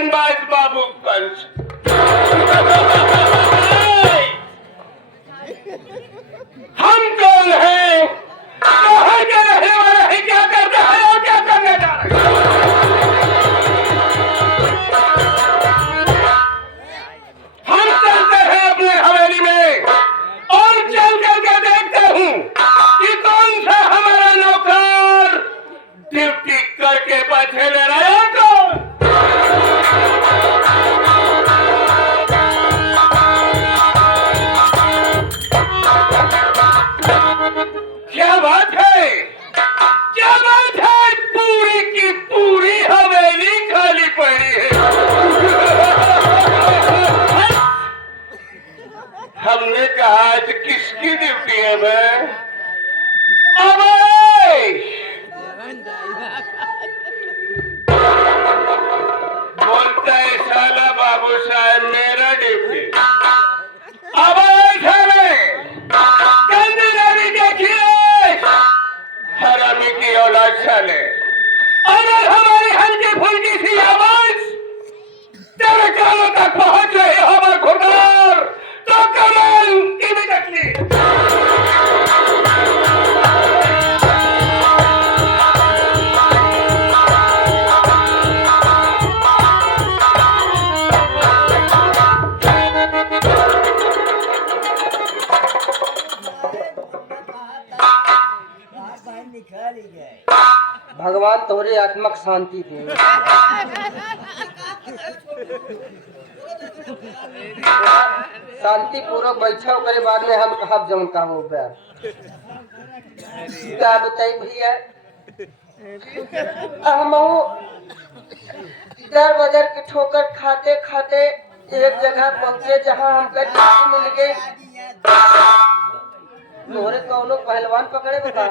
धनबाद बाबू कंस। हम कौन हैं, कहाँ के रहने वाले हैं, क्या करते हैं और क्या करने जा रहे हैं? हम चलते हैं अपने हवेली में और चल करके देखते हूँ कि कौन सा हमारा नौकर ड्यूटी करके बैठे ले रहा है। कौन क्या बात है, क्या बात है, पूरी की पूरी हवेली खाली पड़ी है। हमने कहा आज किसकी ड्यूटी है मैं? बोलता है साला बाबू साहब मेरा ड्यूटी। अब देखिए हरामी की औलाद साले, अगर हमारी हल्की फुल्की सी आवाज तेरे कानों तक पहुंच रही हमारे खुदार तो कमाल इमीडिएटली भगवान तोहरे आत्मक शांति दे। शांति पूर्वक बैठा करे बाद में हम कहा जौन का हो गया। क्या बताई भैया, हम दर बदर की ठोकर खाते खाते एक जगह पहुंचे जहां हमका ड्यूटी मिल गई। तोहरे कौनो पहलवान पकड़े बता,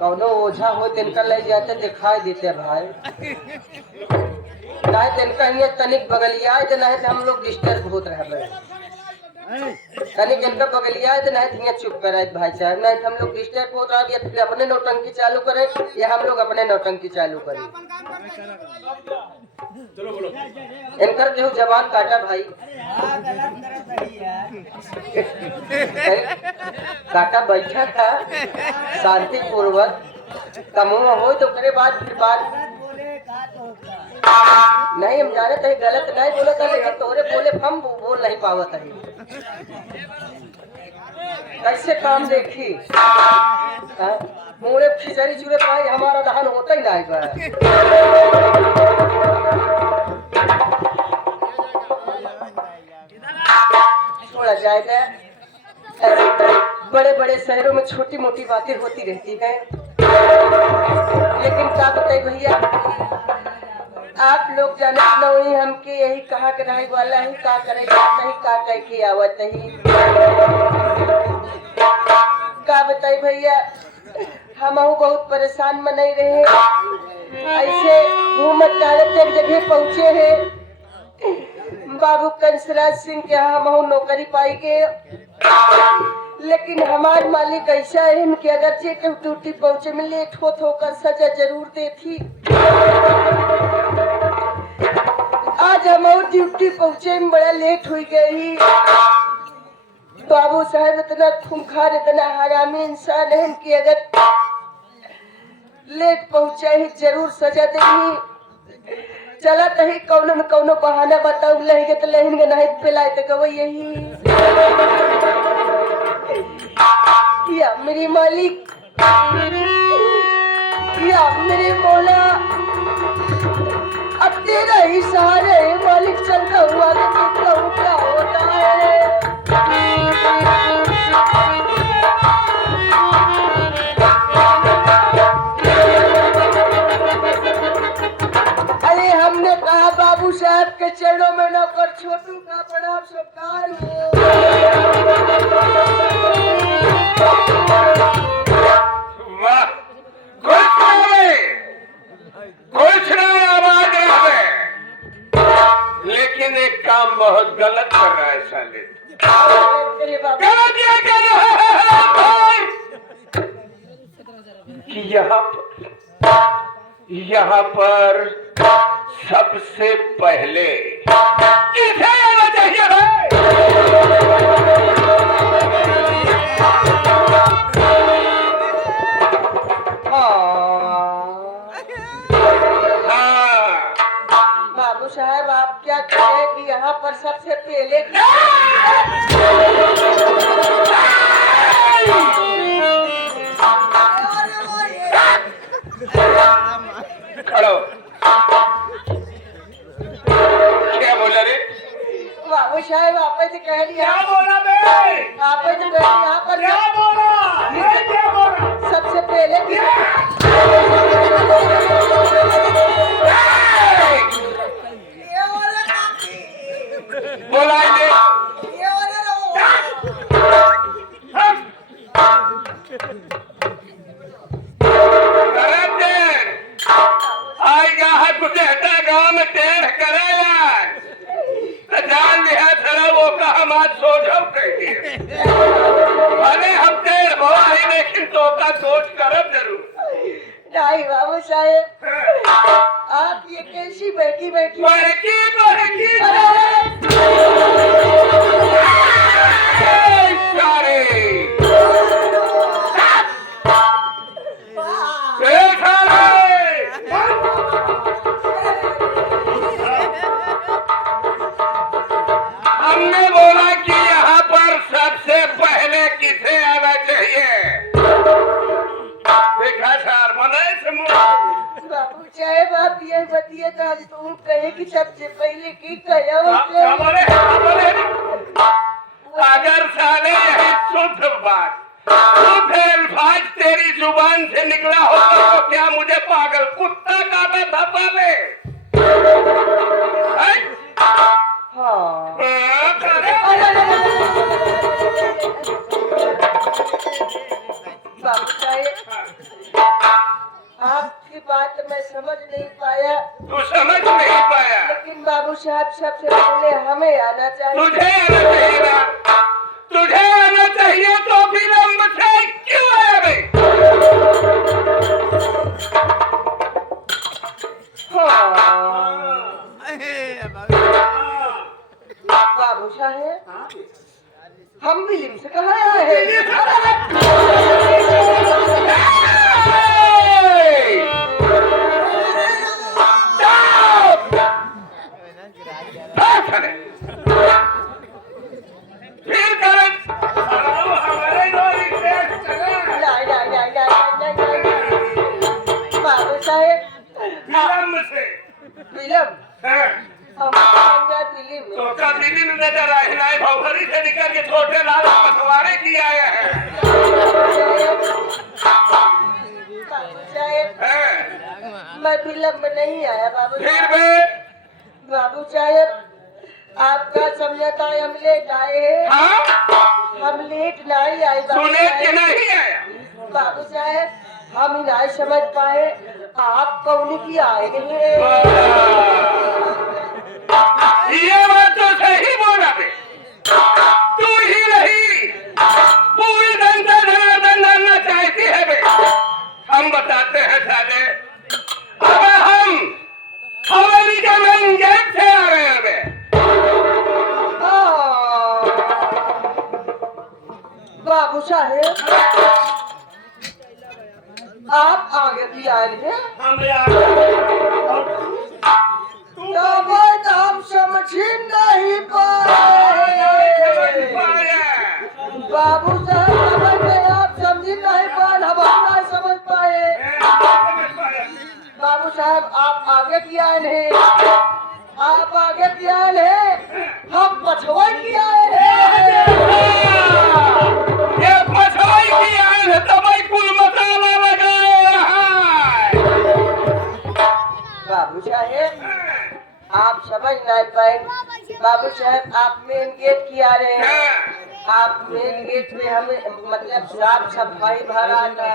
कौनो ओझा हो तिनका ले जाते दिखाई देते भाई। नहीं तिनका ये तनिक बगलिया नहीं तो हम लोग डिस्टर्ब होत रहे, तनिक इनका बगलिया नहीं तो चुप करे भाई साहब, नहीं हम लोग डिस्टर्ब होत रहे। या फिर अपने नौटंकी चालू करे या हम लोग अपने नौटंकी चालू करें। इनकर जो जवान काटा भाई काटा बैठा था शांति पूर्वक कमुआ हो तो करे बाद फिर बात नहीं हम जाने थे गलत नहीं बोला था, लेकिन तोरे बोले हम बोल नहीं पावत है। कैसे काम देखी मोड़े खिचड़ी चूरे पाए हमारा दहन होता ही नहीं बा। थोड़ा जाएगा, बड़े बड़े शहरों में छोटी मोटी बातें होती रहती हैं, लेकिन क्या बताए भैया आप लोग जाने नहीं हमके यही कहा के रहे वाला है का करेगा नहीं का कह के आवत ही। का बताए भैया हम बहुत परेशान में नहीं रहे, ऐसे घूमत टहलत एक जगह पहुंचे हैं बाबू कंसराज सिंह के यहाँ हम नौकरी पाई के। लेकिन हमारे मालिक ऐसा है इनके अगर जे के ड्यूटी पहुंचे में लेट होकर सजा जरूर दे थी। आज हम ड्यूटी पहुंचे में बड़ा लेट हो गई। बाबू साहब इतना खूंखार इतना हरामी इंसान है कि अगर लेट पहुंचा ही जरूर सजा देगी। चला तही कौनो न कौनो बहाना बताऊ लहेंगे तो लहेंगे नहीं पिलाए तो कहो यही या मेरी मालिक या मेरे मौला अब तेरा ही सहारा है मालिक। चलता हुआ देखता हूँ क्या होता है। अरे हमने कहा बाबू साहब के चरणों में नौकर छोटू का प्रणाम स्वीकार हो। कुछ नहीं आवाज है, लेकिन एक काम बहुत गलत कर रहा है साले। गलत क्या कर रहा है कि यहाँ यहाँ पर सबसे पहले किसे आना चाहिए भाई? हाँ। बाबू साहब आप क्या कहें कि यहाँ पर सबसे पहले खड़ो। क्या बोला रे? बाबू साहब आपने तो कह दिया, क्या बोला बे? आपने तो कह दिया यहाँ पर क्या बोला? मैं क्या बोला? सबसे पहले बोला ही नहीं। आएगा है कुछ गांव में टेढ़ करेगा तो जान लिया थरा वो का हम आज सोचो कही अरे हम टेढ़ बोला ही लेकिन तो का सोच करब जरूर। नहीं बाबू साहब आप ये कैसी बैठी बैठी बड़की बड़की सारे हमने बोला कि यहाँ पर सबसे पहले किसे आना चाहिए? देखा सर मनाए बाबू साहब आप ये बतिए तो हम तुम कहे कि सबसे पहले की कया अगर साले यही शुद्ध बात शुद्ध अल्फाज तेरी जुबान से निकला होता तो क्या मुझे पागल कुत्ता काटा था पहले? बाबू साहब आपकी बात मैं समझ नहीं पाया, तू समझ नहीं पाया? लेकिन बाबू साहब सबसे पहले हमें आना चाहिए। तुझे आना चाहिए ना? तुझे आना चाहिए तो फिर मुझसे क्यों आया भाई? बाबू साहब हम बिलिम से कहाँ आए हैं? फिर करें हमारे नहीं। बाबू साहब फिल्म से फिल्म हम फिल्म तो का फिल्म नजर आए नहीं भौभरी से निकल के छोटे लाल पटवारे की आए हैं। बाबू साहब मैं फिल्म में नहीं आया बाबू फिर साहब। भी बाबू साहब आपका समझता है हम लेट आए हैं, हाँ हम लेट नहीं आए बाबू सुने कि साहब। नहीं आया? बाबू साहब हम नहीं समझ पाए आप कौन की आए हैं। ये बात तो सही बोला बे। तू ही नहीं पूरी जनता धनाधन जानना चाहती है बे। हम बताते हैं साले अब हम हवेली के मेन गेट से आ रहे हैं बे। बाबू साहब आप आगे भी आए हैं, हम तो हम समझ ही नहीं पाए। बाबू साहब समझ गए, आप समझ ही नहीं पाए, हम नहीं समझ पाए। बाबू साहब आप आगे की आए हैं, आप आगे की आए हैं, हम पछुआ की आए हैं। ये पछवाई की आए हैं तो भाई कुल मसाला लगाए हैं। बाबू साहब आप समझ नहीं पाए। बाबू साहब आप मेन गेट की आ रहे हैं, आप मेन गेट में हमें मतलब साफ सफाई भरा था,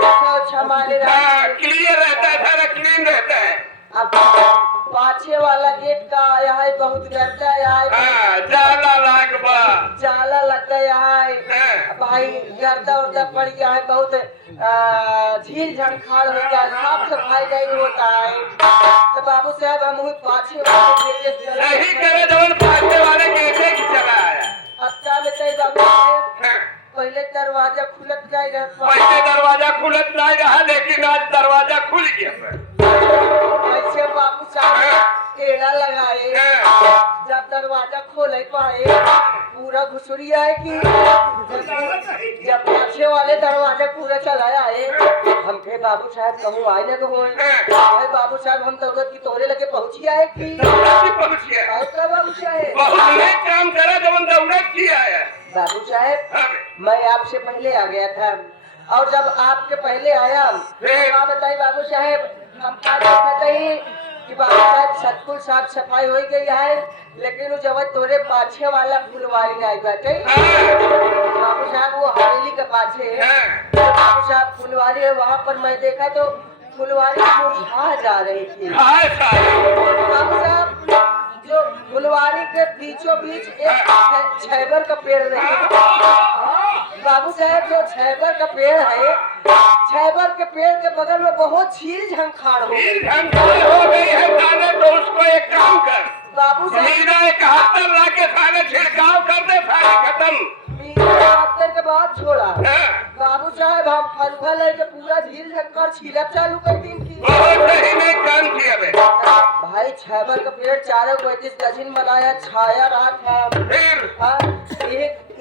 शौच हमारे क्लियर रहता है, सारा क्लीन रहता है। अब पाछे वाला गेट का आया है बहुत गर्दा है जाला लागबा जाला लग गया है हाँ। भाई गर्दा उर्दा पड़ गया है बहुत झील झंखाड़ हो गया साफ सफाई नहीं होता है तो बाबू साहब हम वही पाछे वाले गेट से सही करे जवन पाछे वाले गेटे की चला आया अब क्या बताइए बाबू साहब हाँ। पहले दरवाजा खुलत नहीं रहता पहले दरवाजा खुलत नहीं रहा लेकिन आज दरवाजा खुल गया ऐसे बाबू साहब टेढ़ा लगाए हाँ। जब दरवाजा खोले पाए पूरा घुसुरी आए कि जब पाछे वाले दरवाजे पूरा चलाया है हम कहे बाबू साहब कहूँ आए न कहूँ अरे बाबू साहब हम दौलत की तोरे लगे पहुंची आए कि पहुंच गया ऐसा बाबू साहब बहुत नेक काम करा जवन दौलत किया है बाबू साहब हाँ। मैं आपसे पहले आ गया था और जब आपके पहले आया तो आप बताइए बाबू साहब हम बताइए कि बाबू साहब सतपुर साफ सफाई हो गई है लेकिन वो जब तोरे पाछे वाला फुलवारी नहीं बैठे बाबू साहब वो हवेली के पाछे बाबू साहब फुलवारी है वहाँ पर मैं देखा तो फुलवारी मुरझा जा रही थी बाबू साहब जो फुलवारी के बीचों बीच एक छैबर का पेड़ रही बाबू साहब जो छैबर का पेड़ है छैबर के पेड़ के बगल में बहुत झील झंखाड़ हो गई है साले तो उसको एक काम कर बाबू साहब मीरा 71 ला के साले छिड़काव कर दे सारे खत्म मीरा के बाद छोड़ा हाँ। बाबू साहब हम फल फल है के पूरा झील झंखाड़ छिलक चालू कर दी थी बहुत सही नहीं काम किया बे भाई छैबर का पेड़ चारों 35 गजिन बनाया छाया रहा था फिर हाँ,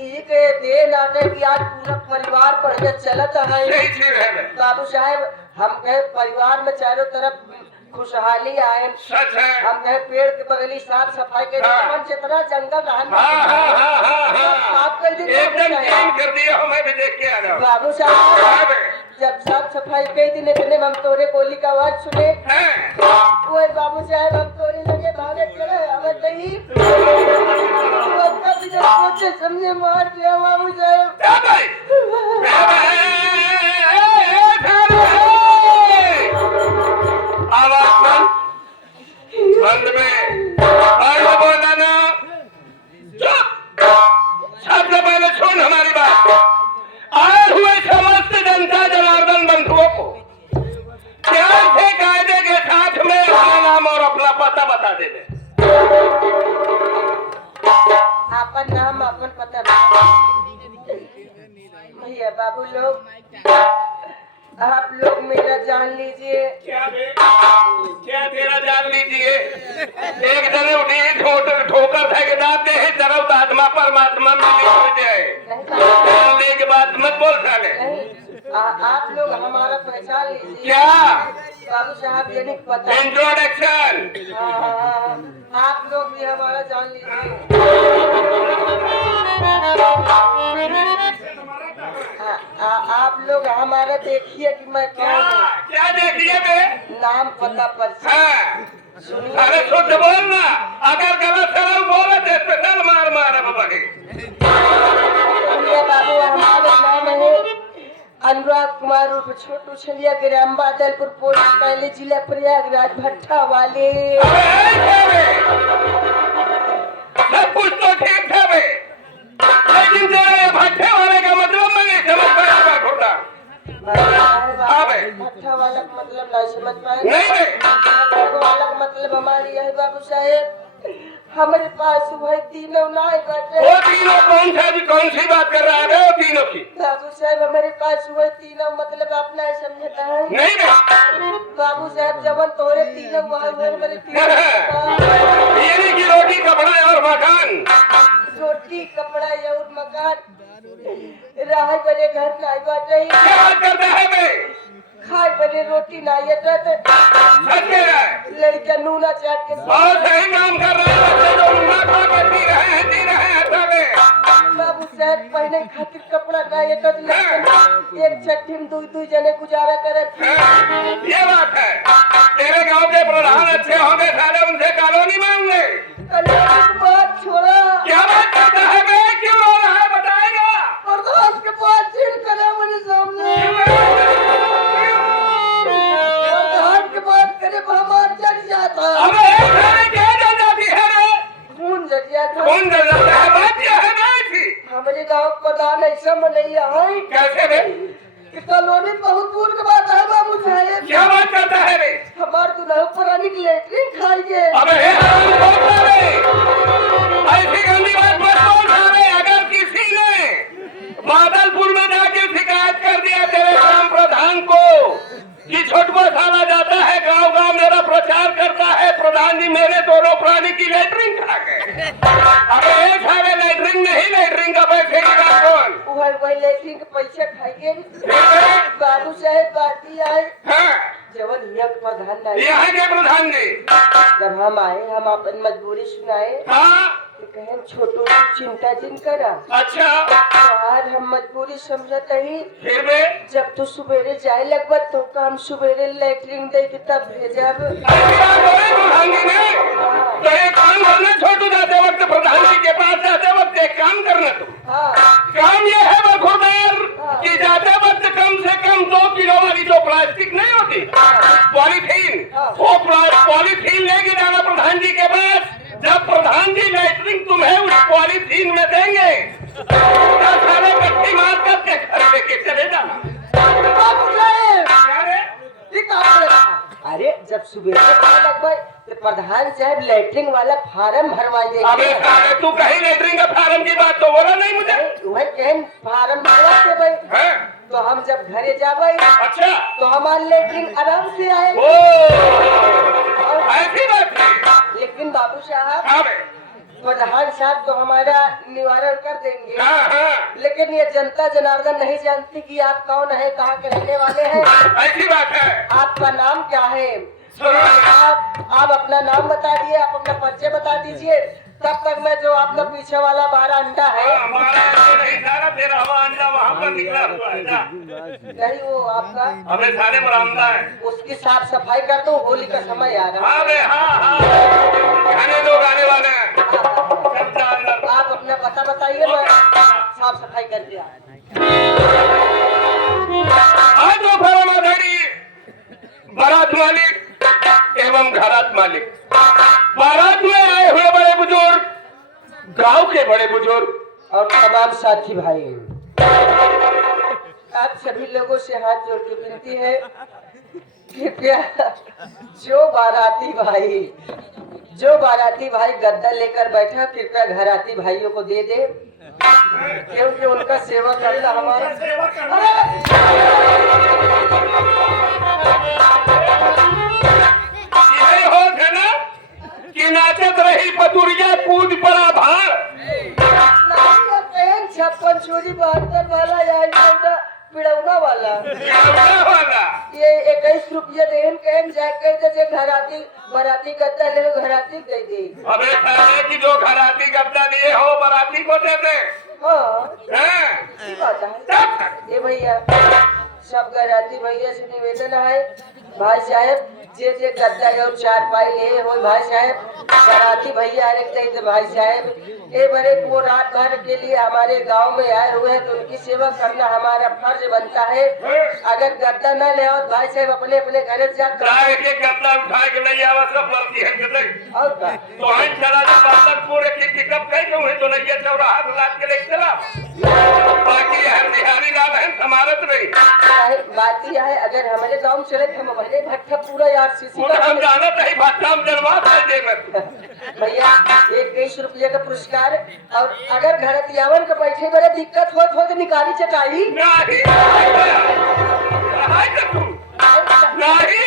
एक दे नाटे की आज पूरा परिवार बढ़िया चलत है सही चीज है बे बाबू साहब हम कहे परिवार में चारों तरफ खुशहाली आए सच है हम कहे पेड़ के बगली साफ सफाई के हाँ। जितना जंगल हाँ हाँ हाँ हाँ हाँ साफ कर दी एकदम क्लीन कर दिया हूँ मैं भी देख के आ रहा हूँ बाबू हाँ साहब बे जब साफ सफाई कर दी इतने हम तोरे बोली का आवाज सुने हाँ। वो बाबू साहब हम तोरे लगे भागे चले अब नहीं सोचे समझे मार दिया बाबू साहब क्या भाई क्या भाई आवाज बंद में बंद बोला ना चुप सबसे पहले सुन हमारी बात आए हुए समस्त जनता जनार्दन बंधुओं को प्यार से कायदे के साथ में अपना नाम और अपना पता बता देने अपन नाम अपन पता भैया बाबू लोग आप लोग मेरा जान लीजिए क्या तेरा जान लीजिए एक जने उठी ठोकर था के दांत दे तरफ आत्मा परमात्मा में हो जाए बोलने के बाद मत बोल साले आप लोग हमारा पहचान लीजिए क्या बाबू साहब ये नहीं पता इंट्रोडक्शन आप लोग भी हमारा जान लीजिए आप लोग हमारा देखिए कि मैं कौन हूँ क्या देखिए बे नाम पता पर हाँ अरे शुद्ध बोलना अगर गलत सलाम बोले तो स्पेशल मार मारे बाबा के बाबू हमारा नाम है अनुराग कुमार उर्फ छोटू छलिया ग्राम बादलपुर पोस्ट पहले जिला प्रयागराज भट्टा वाले सब कुछ तो ठीक था बे लेकिन तेरा ये भट्टे वाले का मतलब मैं नहीं समझ पाया घोटा भट्टा वाला का मतलब नहीं समझ पाए नहीं बे वाला का मतलब हमारी है बाबू साहेब हमारे पास वही तीनों नाई बैठे वो तीनों कौन सी बात कर रहा है वो तीनों की बाबू साहब हमारे पास वही तीनों मतलब आप नहीं समझता है नहीं बे बाबू साहब जब तोरे तीनों वहाँ हमारे तीनों बिजली की रोटी कपड़ा और मकान रोटी कपड़ा और मकान रहा बड़े घर नहीं बैठे क्या बात करता है बे खाए बड़े रोटी नहीं सच कह रहा है लड़का नूना चाट के बहुत सही काम कर रहे हैं बच्चे जो उन्ना खा के पी रहे हैं सब बाबू साहब पहने खातिर कपड़ा नहीं एक छठी में दू जने गुजारा करे ये बात है तेरे गांव के प्रधान अच्छे होंगे साले उनसे कॉलोनी मांग ले बात छोड़ा क्या बात करता है बे क्यों रो रहा है बताएगा प्रधान के पास चिड़ करे मेरे सामने प्रधान के बात करे हमार चढ़ जाता अबे कैसे रे? कि कॉलोनी बहुत दूर की बात है बाबू साहेब। क्या बात करता है रे? हमार दुल्हा पुरानी लेटरिन खाइए। अबे हे हराम खोर रे, ऐसी गंदी बात मत बोल रे। अगर किसी ने बादलपुर में जाके शिकायत कर दिया तेरे ग्राम प्रधान को कि छोटुआ साला जाता है गांव गांव मेरा प्रचार करता है, प्रधान जी मेरे दोनों प्राणी की लेटरिन खा गए। अबे एक है लेटरिन नहीं, लेटरिन का पैसे की बात कौन? वही लेटरिन के पैसे खाइए। बाबू साहेब बात ही आए हाँ, जवन यहाँ के प्रधान नहीं। यहाँ के प्रधान जी जब हम आए हम अपन मजबूरी सुनाए हाँ, कि कहें छोटू की चिंता जिन करा। अच्छा और हम मजबूरी समझत ही फिर बे जब तू सुबेरे जाए लगभग तो काम सुबेरे लेटरिन दे के तब भेजब। ऐसी बात बोले प्रधान जी ने तो एक काम करना, छोटू जाते वक्त प्रधान जी के पास जाते वक्त एक काम करना तुम। हाँ काम ये है बखूबदार कि जाते वक्त कम से कम 2 किलो वाली जो प्लास्टिक नहीं होती पॉलीथीन, वो पॉलीथीन लेके जाना प्रधान जी के पास। जब प्रधान जी लेटरिन तुम्हें उस पॉलीथीन में देंगे तब सारे गट्टी मार करके घर लेके चले जाना। बाबू साहेब क्या रे? ये काम करेगा। अरे जब सुबेरे जाए लगभग तो प्रधान साहब लेटरिन वाला फार्म भरवाई अबे देंगे। साले तू कहीं लेटरिन का फार्म की बात तो बोला नहीं मुझे। वही कहन फार्म भरवा के भाई हैं? तो हम जब घरे जाबे अच्छा तो हमारे लेटरिन आराम से आए। ओ ऐसी बात है। लेकिन बाबू साहब हाँ बे, प्रधान साहब तो हमारा निवारण कर देंगे। हाँ हाँ, लेकिन ये जनता जनार्दन नहीं जानती कि आप कौन है, कहाँ के रहने वाले हैं, ऐसी बात है। आपका नाम क्या है। सुनो। आप अपना नाम बता दिए, आप अपना परिचय बता दीजिए, तब तक मैं जो आपका पीछे वाला 12 अंडा है हाँ, हमारा ऐसे नहीं सारा तेरा हवा अंडा वहाँ पर निकला हुआ है ना। नहीं वो आपका हमें सारे बरामदा है। उसकी साफ सफाई कर दो, होली का समय आ रहा हाँ बे, हाँ हाँ, खाने लोग आने वाले हैं। है। सब जा अंदर। आप अपना पता बताइए, मैं साफ सफाई करके आ आज जो फरमाधारी बारात मालिक एवं घरात मालिक, बारात में आए हुए बड़े बुजुर्ग, गांव के बड़े बुजुर्ग और तमाम साथी भाई, आप सभी लोगों से हाथ जोड़ के विनती है कृपया जो बाराती भाई गद्दा लेकर बैठा कृपया घराती भाइयों को दे दे, क्योंकि उनका सेवा करना हमारा यही होत है ना कि नाचत रही पतुरिया कूद पड़ा भाड़। 56 चोरी 72 वाला या पिड़ौना वाला क्या वाला? ये 21 रुपया देन कहन जाके जैसे घराती बराती गद्दा ले घराती दे दे। अबे साले की जो घराती गद्दा लिए हो बराती को देते हाँ हैं? ये बात है। ये भैया सब घराती भैया से निवेदन है भाई साहब जे गद्दा और 4 पाई ले हो भाई साहब बराती भैया तो भाई साहब ये बड़े वो रात भर के लिए हमारे गांव में आए हुए हैं तो उनकी सेवा करना हमारा फर्ज बनता है। अगर गद्दा न ले आओ भाई साहब अपने अपने घर जाकर गाय के गद्दा उठा के नहीं आवा सब बरती है कितने और का तो हम चला जा बादल पूरे की पिकअप कहीं क्यों है तो नहीं ये चौराहा लाद के लेके चला। बाकी हर बिहारी लाल है समारत नहीं। बात यह है अगर हमारे गांव में चले हम भले भट्टा पूरा यार सीसी पूरा हम जाना नहीं भट्टा में जनवा दे में भैया 21 रुपये का पुरस्कार। और अगर घर यावन के बैठे बड़े दिक्कत हो तो निकाली चटाई नहीं नहीं